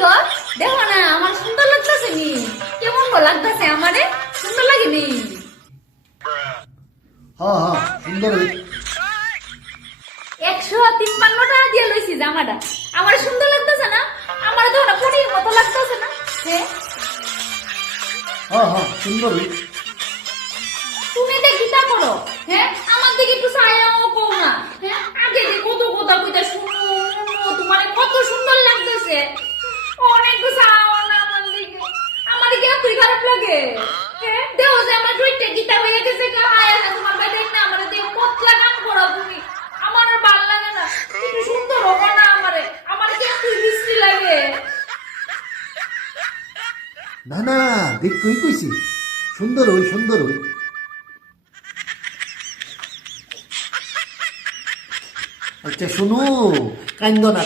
গো দেখো না আমার সুন্দর লাগতেছে নি? কেমন গো লাগতেছে? আমারে সুন্দর লাগেনি? হ্যাঁ হ্যাঁ সুন্দর 153 টাকা দিয়ে লইছি জামাটা। আমার সুন্দর লাগতেছে না? আমার তো না পরির মতো লাগতেছে না? হ্যাঁ হ্যাঁ হ্যাঁ সুন্দর তুমি এটা কিতা করো? হ্যাঁ আমার দিকে একটু ছায়াও কও না। হ্যাঁ আগে যে কত কথা কইতা শুনো তোমার কত সুন্দর লাগতেছে। অনেক ছায়াও না আমার দিকে। আমার দিকে এতই খারাপ লাগে। হ্যাঁ দেও যে আমার দুইটা গীতা হয়ে গেছে গা আয়া না তোমার বাইরে না আমার দিয়ে কতলা কাম করো তুমি। আমার আর ভালো লাগে না। তুমি সুন্দর হবে না আমারে। আমার কি এতই বিশ্রী লাগে। না না দেখ কই কইছি সুন্দর সুন্দর আচ্ছা শুনো কান্দ না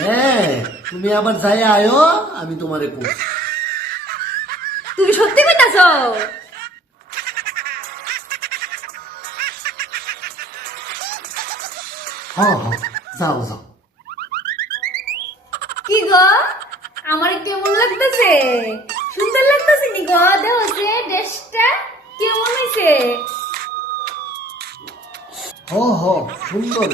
হ্যাঁ তুমি আবার যাই আয়ো আমি তোমারে কই তুমি সত্যি কইতাছো? হ্যাঁ হ্যাঁ যাও যাও কি গো আমার কেমন লাগতেছে? সুন্দর লাগতেছে নি গো? দেখো যে ড্রেসটা কেমন হইছে? সুন্দর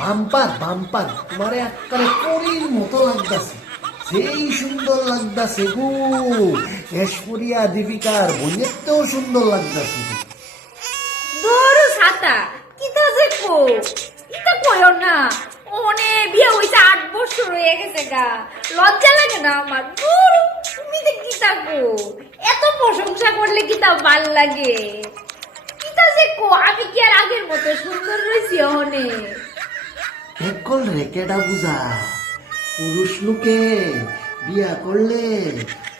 বাম্পার তোমারে একবারে পরীর মতো লাগতাছে সেই সুন্দর লাগতাছে গো ঐশ্বরিয়া দীপিকার বোনেরতেও সুন্দর লাগতাছে দৌড় ছাতা কিতা যে কো ইতা কইও না। ওনে বিয়ে হইছে 8 বছর হয়ে গেছে গা। লজ্জা লাগে না আমার? দূর তুমি যে কিতা কো এত প্রশংসা করলে কিতা ভাল লাগে? কিতা যে কো আমি কি আর আগের মতো সুন্দর রইছি ওনে? একল রেকেটা বুঝা পুরুষ লোকে বিয়া করলে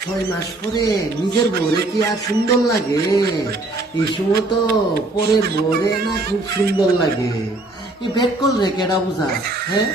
6 মাস পরে নিজের বউরে কি আর সুন্দর লাগে? এই সময় তো পরের বউরে না খুব সুন্দর লাগে। এই বেকল রেকেটা বুঝা হ্যাঁ